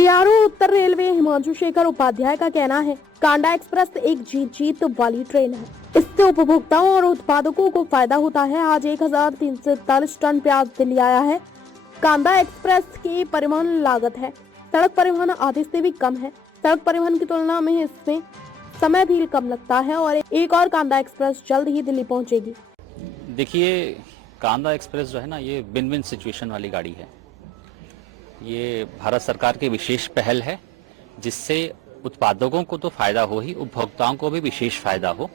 BRO उत्तर railway Himanshu Shekhar Upadhyay का कहना है, कांडा एक्सप्रेस एक जीत जीत वाली ट्रेन है। इससे उपभोक्ताओं और उत्पादकों को फायदा होता है। आज 1343 टन प्याज दिल्ली आया है। कांडा एक्सप्रेस की परिवहन लागत है, सड़क परिवहन आधे से भी कम है। सड़क परिवहन की तुलना में इसमें समय भी कम लगता है और एक और कांडा एक्सप्रेस जल्द ही दिल्ली पहुंचेगी। देखिए, कांदा एक्सप्रेस जो है ना, ये विन विन सिचुएशन वाली गाड़ी है। ये भारत सरकार की विशेष पहल है, जिससे उत्पादकों को तो फायदा हो ही, उपभोक्ताओं को भी विशेष फायदा हो।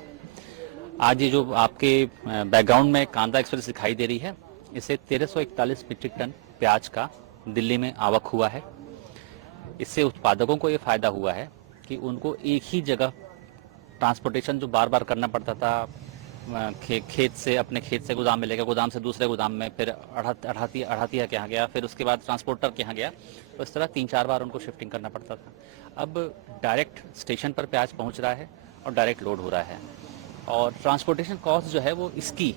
आज ये जो आपके बैकग्राउंड में कांदा एक्सप्रेस दिखाई दे रही है, इसे 1341 मीट्रिक टन प्याज का दिल्ली में आवक हुआ है। इससे उत्पादकों को ये फायदा हुआ है कि उनको एक ही जगह ट्रांसपोर्टेशन जो बार बार करना पड़ता था, खेत से अपने खेत से गोदाम में लेकर गोदाम से दूसरे गोदाम में, फिर अड़ातिया के यहाँ गया, फिर उसके बाद ट्रांसपोर्टर के यहाँ गया, तो इस तरह 3-4 बार उनको शिफ्टिंग करना पड़ता था। अब डायरेक्ट स्टेशन पर प्याज पहुँच रहा है और डायरेक्ट लोड हो रहा है। और ट्रांसपोर्टेशन कॉस्ट जो है वो इसकी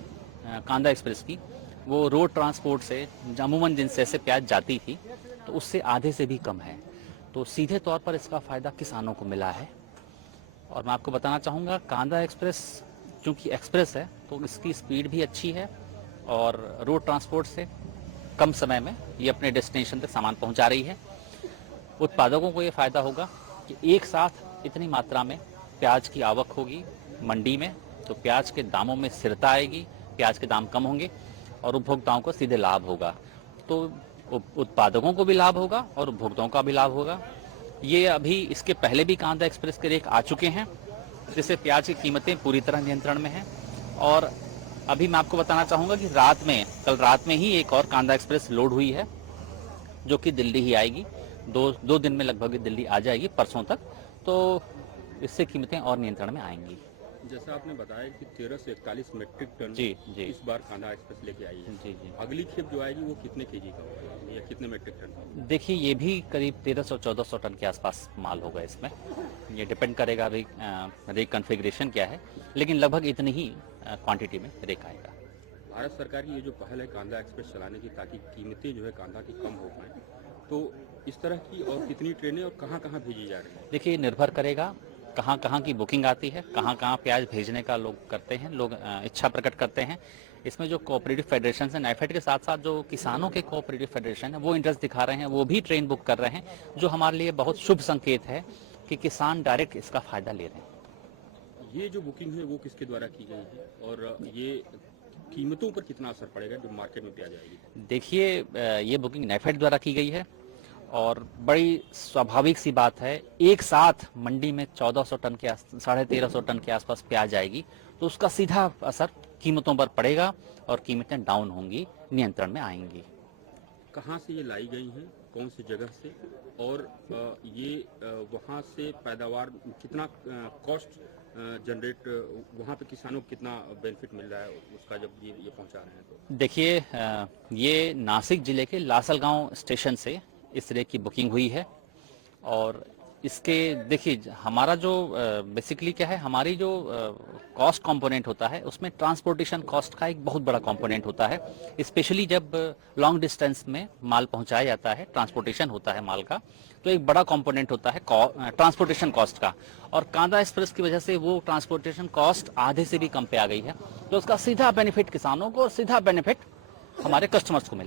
कांदा एक्सप्रेस की, वो रोड ट्रांसपोर्ट से अमूमन जिनसे से प्याज जाती थी तो उससे आधे से भी कम है। तो सीधे तौर पर इसका फ़ायदा किसानों को मिला है। और मैं आपको बताना चाहूँगा, कांदा एक्सप्रेस चूँकि एक्सप्रेस है तो इसकी स्पीड भी अच्छी है और रोड ट्रांसपोर्ट से कम समय में ये अपने डेस्टिनेशन तक सामान पहुँचा रही है। उत्पादकों को ये फ़ायदा होगा कि एक साथ इतनी मात्रा में प्याज की आवक होगी मंडी में, तो प्याज के दामों में स्थिरता आएगी, प्याज के दाम कम होंगे और उपभोक्ताओं को सीधे लाभ होगा। तो उत्पादकों को भी लाभ होगा और उपभोक्ताओं का भी लाभ होगा। ये अभी इसके पहले भी कांदा एक्सप्रेस के रेक आ चुके हैं, जिससे प्याज की कीमतें पूरी तरह नियंत्रण में हैं। और अभी मैं आपको बताना चाहूँगा कि कल रात में ही एक और कांदा एक्सप्रेस लोड हुई है, जो कि दिल्ली ही आएगी। दो दिन में लगभग दिल्ली आ जाएगी, परसों तक। तो इससे कीमतें और नियंत्रण में आएंगी। जैसा आपने बताया कि 1341 मीट्रिक टन जी इस बार कांदा एक्सप्रेस लेके आई है। जी। अगली खेप जो आएगी वो कितने केजी का होगा या कितने मीट्रिक टन का होगा? देखिए, ये भी करीब 1300-1400 टन के आसपास माल होगा इसमें। ये डिपेंड करेगा अभी रेक कन्फिग्रेशन क्या है, लेकिन लगभग इतनी ही क्वांटिटी में रेक आएगा। भारत सरकार की ये जो पहल है कांदा एक्सप्रेस चलाने की, ताकि कीमतें जो है कांदा की कम हो पाएँ, तो इस तरह की और कितनी ट्रेनें और कहाँ कहाँ भेजी जा रही हैं? देखिए, निर्भर करेगा कहाँ कहाँ की बुकिंग आती है, कहाँ कहाँ प्याज भेजने का लोग करते हैं, लोग इच्छा प्रकट करते हैं। इसमें जो कोऑपरेटिव फेडरेशन है, नाइफेड के साथ साथ जो किसानों के कोऑपरेटिव फेडरेशन है, वो इंटरेस्ट दिखा रहे हैं, वो भी ट्रेन बुक कर रहे हैं, जो हमारे लिए बहुत शुभ संकेत है कि किसान डायरेक्ट इसका फायदा ले रहे हैं। ये जो बुकिंग है वो किसके द्वारा की गई है और ये कीमतों पर कितना असर पड़ेगा जो मार्केट में प्याज आएगी? देखिए, ये बुकिंग नाइफेड द्वारा की गई है और बड़ी स्वाभाविक सी बात है, एक साथ मंडी में 1400 टन के 1350 टन के आसपास प्याज आएगी, तो उसका सीधा असर कीमतों पर पड़ेगा और कीमतें डाउन होंगी, नियंत्रण में आएंगी। कहाँ से ये लाई गई हैं, कौन सी जगह से, और ये वहाँ से पैदावार कितना कॉस्ट जनरेट, वहाँ पे किसानों को कितना बेनिफिट मिल रहा है उसका, जब ये पहुँचा रहे हैं तो? देखिए, ये नासिक जिले के लासलगांव स्टेशन से इस रेक की बुकिंग हुई है। और इसके देखिए, हमारा जो बेसिकली क्या है, हमारी जो कॉस्ट कंपोनेंट होता है, उसमें ट्रांसपोर्टेशन कॉस्ट का एक बहुत बड़ा कंपोनेंट होता है। स्पेशली जब लॉन्ग डिस्टेंस में माल पहुंचाया जाता है, ट्रांसपोर्टेशन होता है माल का, तो एक बड़ा कंपोनेंट होता है ट्रांसपोर्टेशन कॉस्ट का। और कांदा एक्सप्रेस की वजह से वो ट्रांसपोर्टेशन कॉस्ट आधे से भी कम पे आ गई है, तो उसका सीधा बेनिफिट किसानों को और सीधा बेनिफिट हमारे कस्टमर्स को मिले।